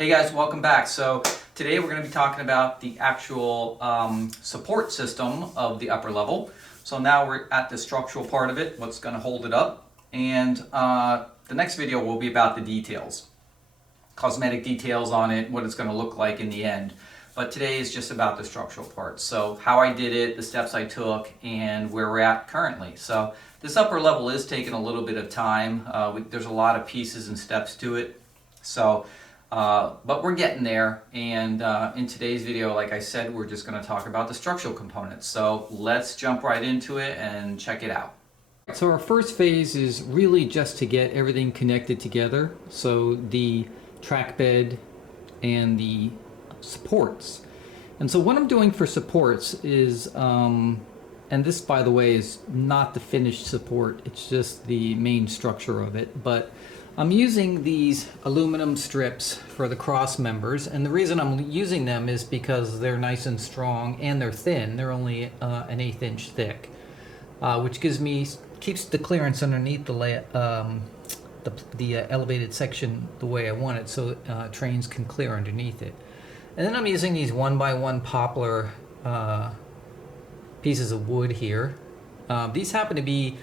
Hey guys, welcome back. So today we're going to be talking about the actual support system of the upper level. So now we're at the structural part of it, what's going to hold it up. And the next video will be about the details, cosmetic details on it, what it's going to look like in the end. But today is just about the structural parts. So how I did it, the steps I took, and where we're at currently. So this upper level is taking a little bit of time. There's a lot of pieces and steps to it. So but we're getting there, and in today's video, like I said, we're just going to talk about the structural components. So let's jump right into it and check it out. So our first phase is really just to get everything connected together. So the track bed and the supports. And so what I'm doing for supports is, and this by the way is not the finished support, it's just the main structure of it, but I'm using these aluminum strips for the cross members, and the reason I'm using them is because they're nice and strong and they're thin. They're only an 1/8 inch thick, which keeps the clearance underneath the elevated section the way I want it, so trains can clear underneath it. And then I'm using these 1x1 poplar pieces of wood here. These happen to be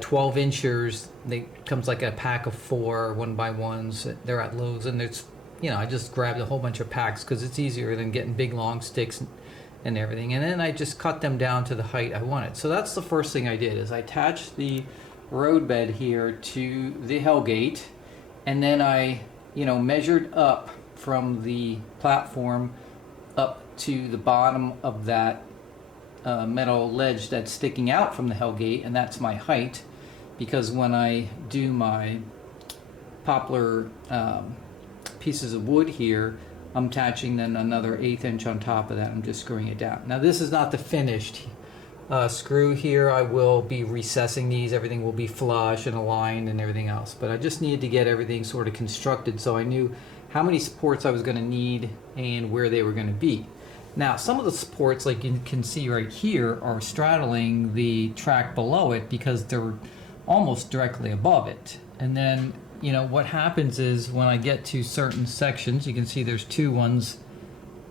12 inchers. They comes like a pack of 4 1x1s. They're at Lowe's, and it's, you know, I just grabbed a whole bunch of packs because it's easier than getting big long sticks and everything. And then I just cut them down to the height I wanted. So that's the first thing I did, is I attached the road bed here to the Hellgate, and then I, measured up from the platform up to the bottom of that metal ledge that's sticking out from the Hellgate, and that's my height, because when I do my poplar pieces of wood here, I'm attaching then another 1/8 inch on top of that. I'm just screwing it down. Now this is not the finished screw here. I will be recessing these. Everything will be flush and aligned and everything else, but I just needed to get everything sort of constructed so I knew how many supports I was going to need and where they were going to be. Now, some of the supports, like you can see right here, are straddling the track below it because they're almost directly above it. And then, what happens is when I get to certain sections, you can see there's two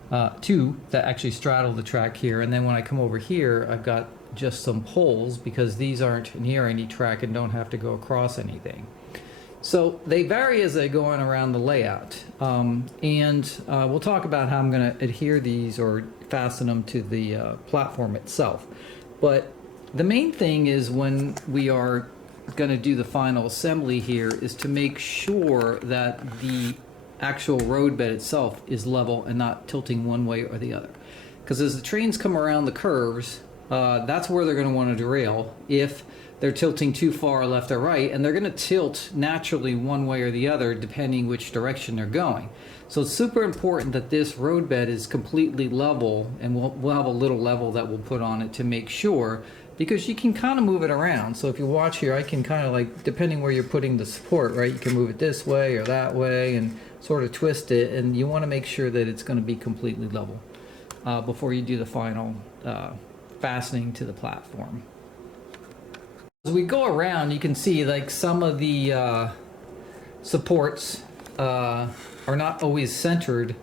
that actually straddle the track here. And then when I come over here, I've got just some poles because these aren't near any track and don't have to go across anything. So they vary as I go on around the layout, and we'll talk about how I'm going to adhere these or fasten them to the platform itself. But the main thing is, when we are going to do the final assembly here, is to make sure that the actual road bed itself is level and not tilting one way or the other. Because as the trains come around the curves, that's where they're going to want to derail if they're tilting too far left or right, and they're going to tilt naturally one way or the other depending which direction they're going. So it's super important that this road bed is completely level, and we'll have a little level that we'll put on it to make sure, because you can kind of move it around. So if you watch here, I can kind of, like, depending where you're putting the support, right, you can move it this way or that way and sort of twist it, and you want to make sure that it's going to be completely level before you do the final fastening to the platform. As we go around, you can see, like, some of the supports are not always centered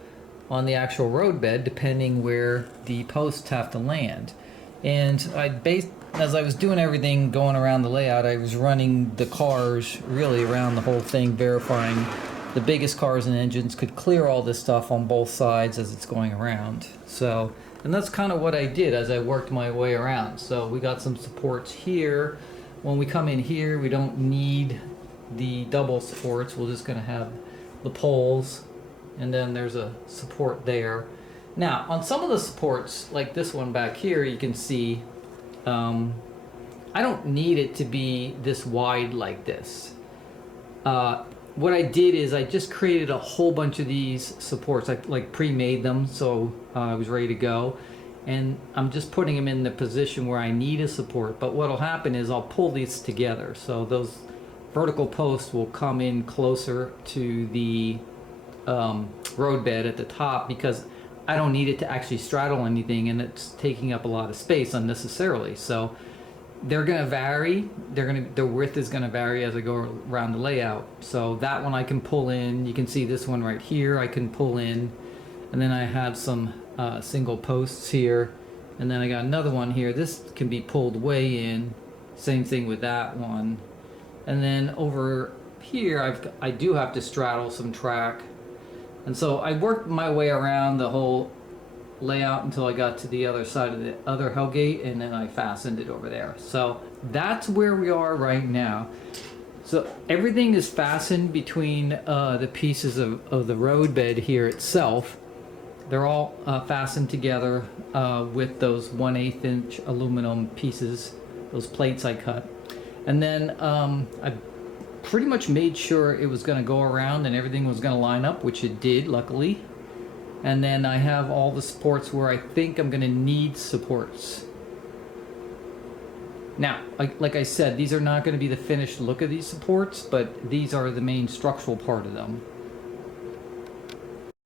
on the actual road bed, depending where the posts have to land. And as I was doing everything going around the layout, I was running the cars really around the whole thing, verifying the biggest cars and engines could clear all this stuff on both sides as it's going around. So, and that's kind of what I did as I worked my way around. So we got some supports here. When we come in here, we don't need the double supports. We're just going to have the poles, and then there's a support there. Now, on some of the supports, like this one back here, you can see I don't need it to be this wide like this. What I did is I just created a whole bunch of these supports. I like pre-made them, so I was ready to go. And I'm just putting them in the position where I need a support. But what'll happen is I'll pull these together. So those vertical posts will come in closer to the road bed at the top, because I don't need it to actually straddle anything, and it's taking up a lot of space unnecessarily. So they're going to vary. Their width is going to vary as I go around the layout. So that one I can pull in. You can see this one right here I can pull in. And then I have some single posts here. And then I got another one here. This can be pulled way in. Same thing with that one. And then over here I do have to straddle some track. And so I worked my way around the whole layout until I got to the other side of the other Hellgate, and then I fastened it over there. So that's where we are right now. So everything is fastened between the pieces of the road bed here itself. They're all fastened together with those 1/8 inch aluminum pieces, those plates I cut. And then I pretty much made sure it was going to go around and everything was going to line up, which it did, luckily. And then I have all the supports where I think I'm going to need supports. Now, like I said, these are not going to be the finished look of these supports, but these are the main structural part of them.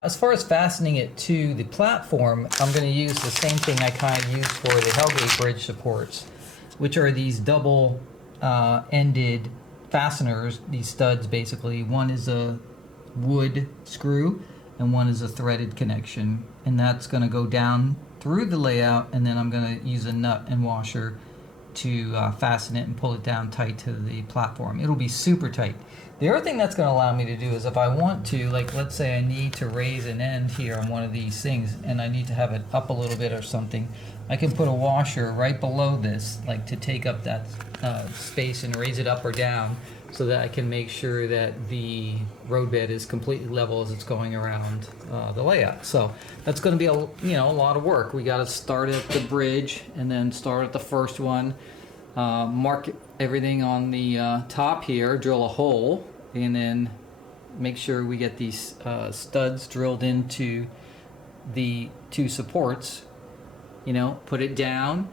As far as fastening it to the platform, I'm going to use the same thing I kind of used for the Hellgate bridge supports, which are these double ended fasteners, these studs basically. One is a wood screw and one is a threaded connection, and that's going to go down through the layout, and then I'm going to use a nut and washer to fasten it and pull it down tight to the platform. It'll be super tight. The other thing that's going to allow me to do is if I want to, like let's say I need to raise an end here on one of these things and I need to have it up a little bit or something, I can put a washer right below this, like to take up that space and raise it up or down, so that I can make sure that the roadbed is completely level as it's going around the layout. So that's going to be a lot of work. We got to start at the bridge and then start at the first one, mark everything on the top here, drill a hole, and then make sure we get these studs drilled into the two supports. Put it down,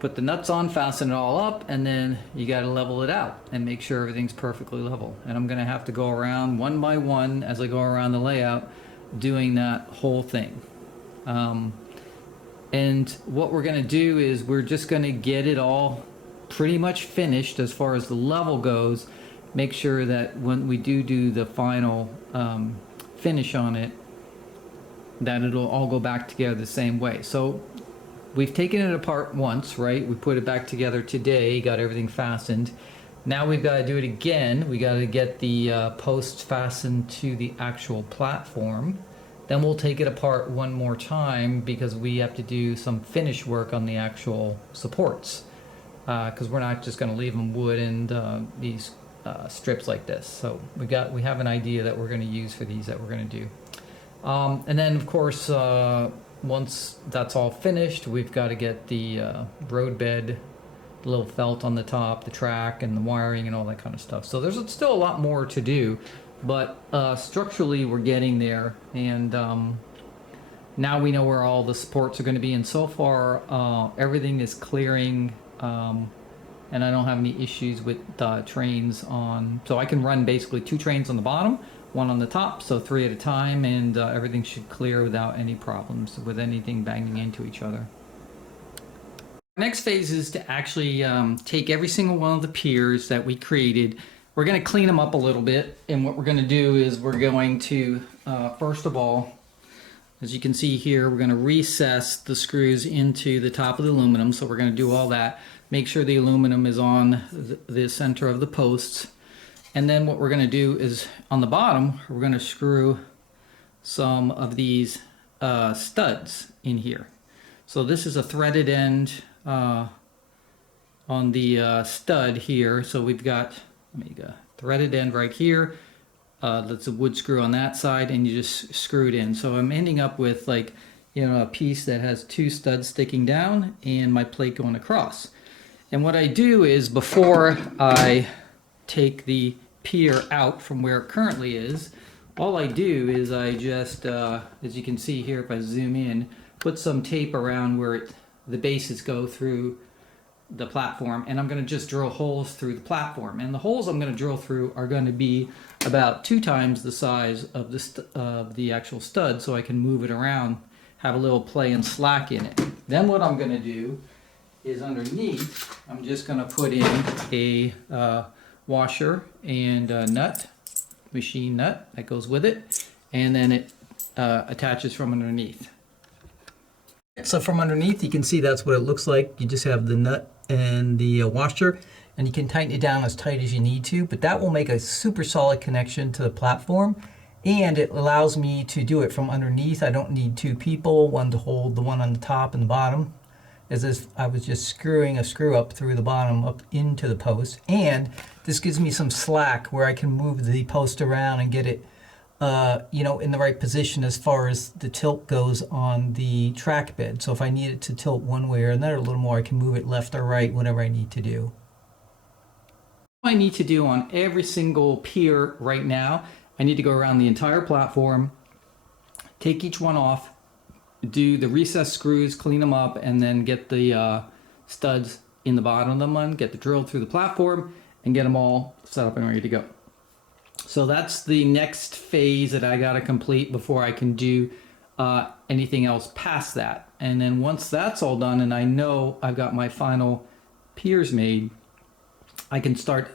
put the nuts on, fasten it all up, and then you got to level it out and make sure everything's perfectly level. And I'm going to have to go around one by one as I go around the layout doing that whole thing. And what we're going to do is we're just going to get it all pretty much finished as far as the level goes. Make sure that when we do the final finish on it, that it'll all go back together the same way. So we've taken it apart once, right? We put it back together today, got everything fastened. Now we've got to do it again. We got to get the posts fastened to the actual platform. Then we'll take it apart one more time because we have to do some finish work on the actual supports. Because we're not just going to leave them wood and these strips like this. So we have an idea that we're going to use for these that we're going to do. And then of course, once that's all finished, we've got to get the road bed, the little felt on the top, the track, and the wiring and all that kind of stuff. So there's still a lot more to do, but structurally we're getting there. And now we know where all the supports are going to be. And so far, everything is clearing, and I don't have any issues with trains on. So I can run basically 2 trains on the bottom, 1 on the top, so 3 at a time, and everything should clear without any problems with anything banging into each other. Next phase is to actually take every single one of the piers that we created. We're going to clean them up a little bit, and what we're going to do is we're going to, first of all, as you can see here, we're going to recess the screws into the top of the aluminum, so we're going to do all that. Make sure the aluminum is on the center of the posts. And then what we're going to do is on the bottom, we're going to screw some of these studs in here. So this is a threaded end on the stud here. So we've got a threaded end right here. That's a wood screw on that side, and you just screw it in. So I'm ending up with a piece that has 2 studs sticking down and my plate going across. And what I do is before I take the pier out from where it currently is, all I do is I just, as you can see here if I zoom in, put some tape around where the bases go through the platform, and I'm going to just drill holes through the platform. And the holes I'm going to drill through are going to be about 2 times the size of the actual stud, so I can move it around, have a little play and slack in it. Then what I'm going to do is underneath, I'm just going to put in a washer and a nut, machine nut that goes with it, and then it attaches from underneath. So from underneath, you can see that's what it looks like. You just have the nut and the washer, and you can tighten it down as tight as you need to, but that will make a super solid connection to the platform, and it allows me to do it from underneath. I don't need two people, one to hold the one on the top and the bottom, as if I was just screwing a screw up through the bottom up into the post. And this gives me some slack where I can move the post around and get it in the right position as far as the tilt goes on the track bed. So if I need it to tilt one way or another a little more, I can move it left or right, whatever I need to do. What I need to do on every single pier right now, I need to go around the entire platform, take each one off, do the recessed screws, clean them up, and then get the studs in the bottom of them on, get the drill through the platform, and get them all set up and ready to go. So that's the next phase that I gotta complete before I can do anything else past that. And then once that's all done and I know I've got my final piers made, I can start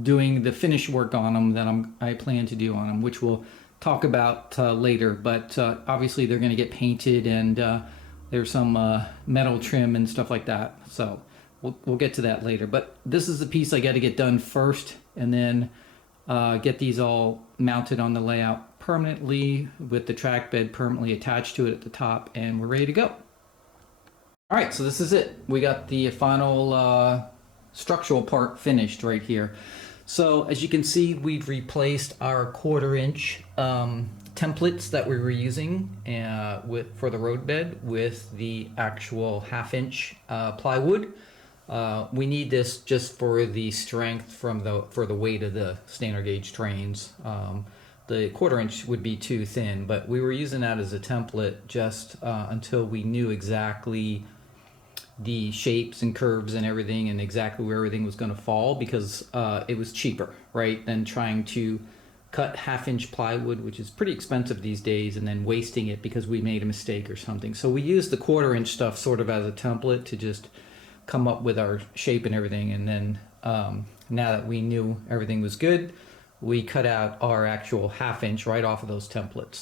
doing the finish work on them that I plan to do on them, which we'll talk about later. But obviously they're gonna get painted, and there's some metal trim and stuff like that. So we'll get to that later. But this is the piece I gotta get done first, and then get these all mounted on the layout permanently with the track bed permanently attached to it at the top, and we're ready to go. All right, so this is it. We got the final structural part finished right here. So as you can see, we've replaced our 1/4" templates that we were using for the road bed with the actual 1/2" plywood. We need this just for the strength for the weight of the standard gauge trains. The 1/4" would be too thin, but we were using that as a template just until we knew exactly the shapes and curves and everything, and exactly where everything was going to fall, because it was cheaper, right, than trying to cut 1/2" plywood, which is pretty expensive these days, and then wasting it because we made a mistake or something. So we used the 1/4" stuff sort of as a template to just come up with our shape and everything. And then now that we knew everything was good, we cut out our actual 1/2" right off of those templates.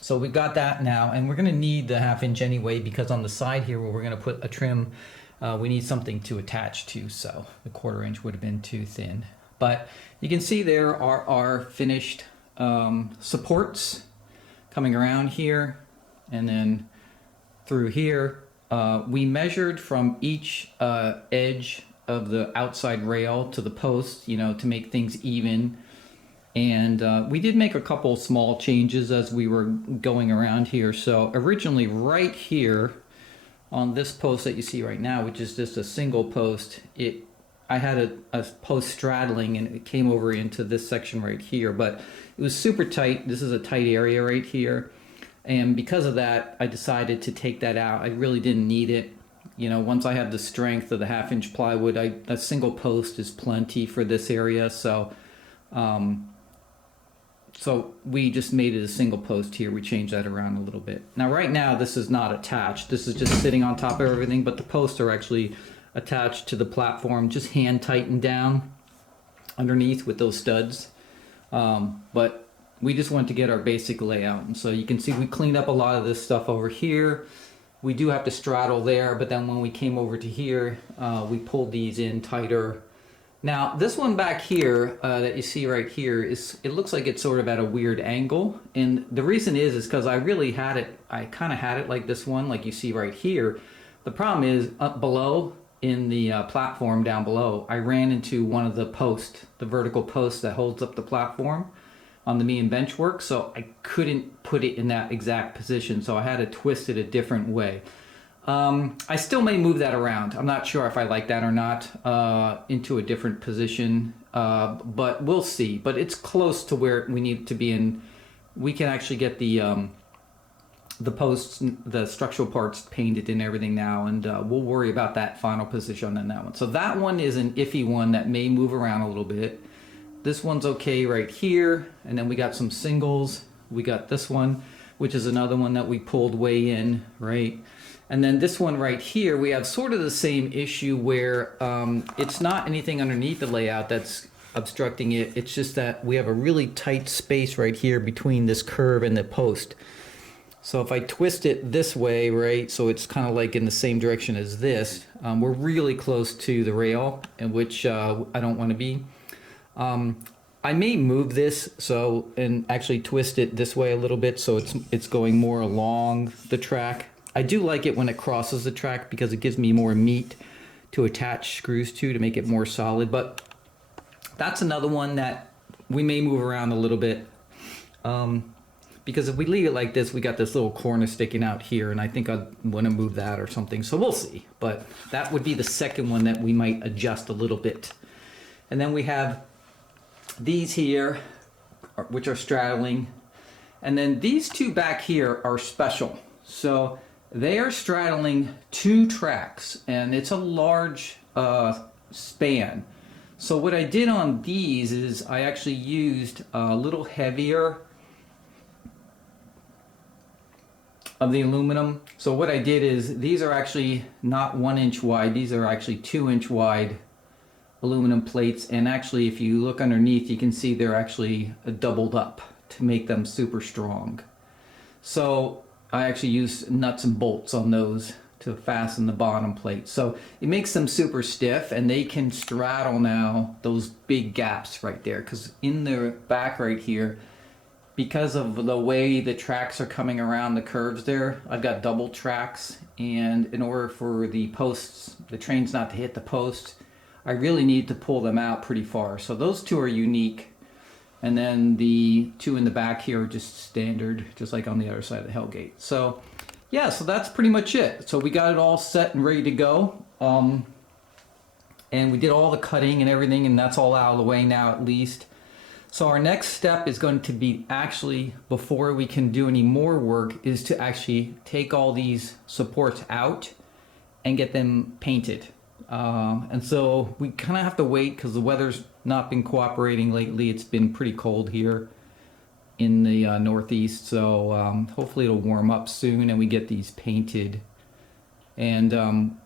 So we got that now, and we're going to need the 1/2" anyway, because on the side here where we're going to put a trim, we need something to attach to, so the 1/4" would have been too thin. But you can see there are our finished supports coming around here and then through here. We measured from each edge of the outside rail to the post, to make things even. And we did make a couple small changes as we were going around here. So originally right here on this post that you see right now, which is just a single post, I had a post straddling, and it came over into this section right here, but it was super tight. This is a tight area right here. And because of that, I decided to take that out. I really didn't need it. Once I have the strength of the 1/2" plywood, a single post is plenty for this area. So we just made it a single post here. We changed that around a little bit. Now, right now, this is not attached. This is just sitting on top of everything, but the posts are actually attached to the platform, just hand tightened down underneath with those studs. But we just want to get our basic layout. And so you can see we cleaned up a lot of this stuff over here. We do have to straddle there, but then when we came over to here, we pulled these in tighter. Now, this one back here that you see right here, it looks like it's sort of at a weird angle. And the reason is because I kind of had it like this one, like you see right here. The problem is up below in the platform down below, I ran into one of the vertical posts that holds up the platform on the Meehan bench work, so I couldn't put it in that exact position, so I had to twist it a different way. I still may move that around. I'm not sure if I like that or not, into a different position, but we'll see. But it's close to where we need to be in. We can actually get the posts, the structural parts painted and everything now, and we'll worry about that final position on that one. So that one is an iffy one that may move around a little bit. This one's okay right here, and then we got some singles. We got this one. which is another one that we pulled way in, right? And then this one right here, we have sort of the same issue where it's not anything underneath the layout that's obstructing it. It's just that we have a really tight space right here between this curve and the post. So if I twist it this way, right, so it's kind of like in the same direction as this, we're really close to the rail, in which I don't want to be. I may move this and actually twist it this way a little bit so it's going more along the track. I do like it when it crosses the track because it gives me more meat to attach screws to make it more solid, but that's another one that we may move around a little bit. Because if we leave it like this, we got this little corner sticking out here, and I think I want to move that or something, so we'll see. But that would be the second one that we might adjust a little bit. And then we have these here, which are straddling, and then these two back here are special. So they are straddling 2 tracks, and it's a large span. So what I did on these is I actually used a little heavier of the aluminum. So what I did is these are actually not 1 inch wide, these are actually 2 inch wide aluminum plates, and actually if you look underneath you can see they're actually doubled up to make them super strong. So I actually used nuts and bolts on those to fasten the bottom plate, so it makes them super stiff, and they can straddle now those big gaps right there, because in the back right here, because of the way the tracks are coming around the curves there, I've got double tracks, and in order for the posts, the trains not to hit the posts, I really need to pull them out pretty far. So those 2 are unique, and then the 2 in the back here are just standard, just like on the other side of the Hellgate. So yeah, so that's pretty much it. So we got it all set and ready to go, and we did all the cutting and everything, and that's all out of the way now at least. So our next step is going to be actually, before we can do any more work, is to actually take all these supports out and get them painted. And so we kind of have to wait because the weather's not been cooperating lately. It's been pretty cold here in the Northeast, so hopefully it'll warm up soon and we get these painted. And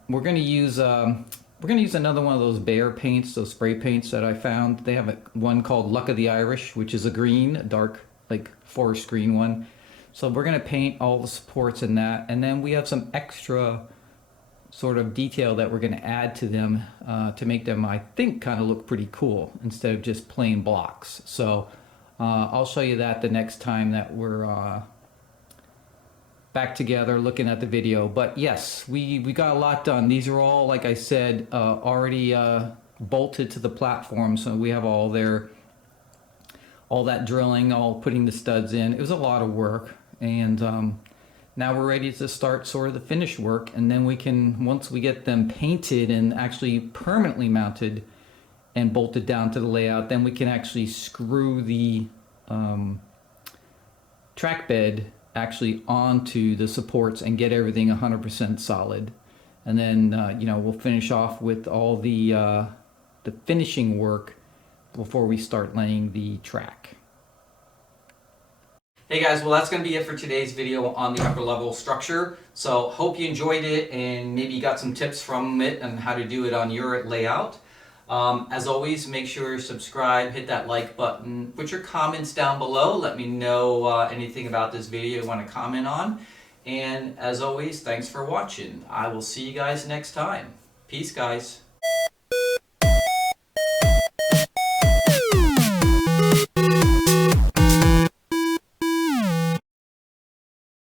we're going to use another one of those Behr paints, those spray paints that I found. They have one called Luck of the Irish, which is a green, a dark, like forest green one. So we're going to paint all the supports in that, and then we have some extra sort of detail that we're going to add to them to make them, I think, kind of look pretty cool instead of just plain blocks. So I'll show you that the next time that we're back together looking at the video. But yes, we got a lot done. These are all, like I said, already bolted to the platform, so we have all that drilling, all putting the studs in. It was a lot of work, and now we're ready to start sort of the finish work, and then we can, once we get them painted and actually permanently mounted and bolted down to the layout, then we can actually screw the track bed actually onto the supports and get everything 100% solid. And then we'll finish off with all the finishing work before we start laying the track. Hey guys, well that's going to be it for today's video on the upper level structure. So hope you enjoyed it and maybe you got some tips from it on how to do it on your layout. As always, make sure you subscribe, hit that like button, put your comments down below, let me know anything about this video you want to comment on. And as always, thanks for watching. I will see you guys next time. Peace guys.